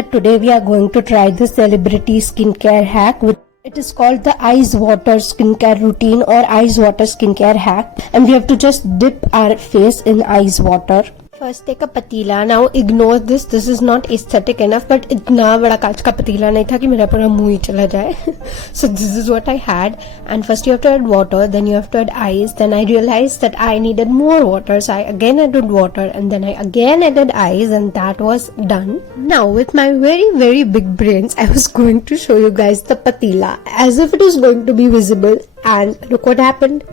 that today we are going to try the celebrity skincare hack. It is called the ice water skincare routine or ice water skincare hack, and we have to just dip our face in ice water. First take a patila. Now ignore this. This is not aesthetic enough, but इतना बड़ा कांच का पतीला नहीं था कि मेरा पूरा मुंह ही चला जाए. So this is what I had. And first you have to add water, then you have to add ice. Then I realized that I needed more water, so I again added water, and then I again added ice, and that was done. Now with my very big brains, I was going to show you guys the patila as if it was going to be visible, and look what happened.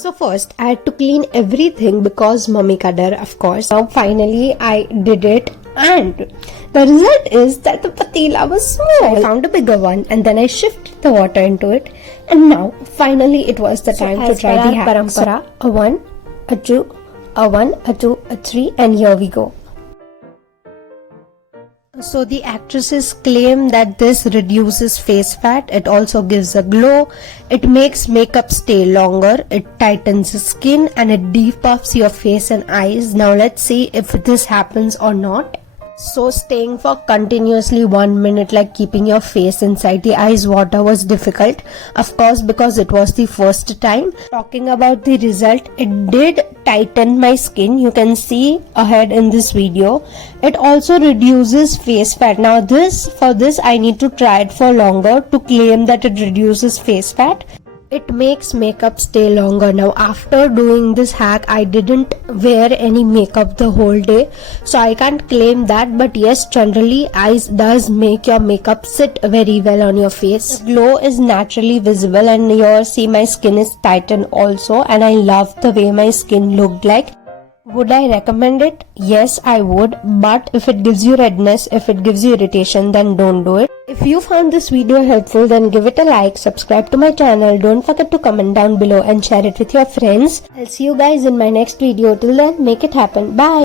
So first I had to clean everything because mummy ka dar, of course. Now finally I did it, and the result is that the patila was small. I found a bigger one, and then I shifted the water into it, and now finally it was the time to try the hack. Parampara, a 1, a 2, a 1, a 2, a 3, and here we go. So the actresses claim that this reduces face fat, it also gives a glow, it makes makeup stay longer, it tightens the skin, and it depuffs your face and eyes. Now let's see if this happens or not. So staying for continuously 1 minute, like keeping your face inside the ice water, was difficult, of course, because it was the first time. Talking about the result, it did tighten my skin. You can see ahead in this video. It also reduces face fat. Now for this I need to try it for longer to claim that it reduces face fat. It makes makeup stay longer. Now after doing this hack, I didn't wear any makeup the whole day, so I can't claim that, but yes, generally ice does make your makeup sit very well on your face. The glow is naturally visible, and here see my skin is tightened also, and I love the way my skin looked like. Would I recommend it? Yes, I would, but if it gives you redness, if it gives you irritation, then don't do it. If you found this video helpful, then give it a like, subscribe to my channel, don't forget to comment down below and share it with your friends. I'll see you guys in my next video. Till then, make it happen. Bye.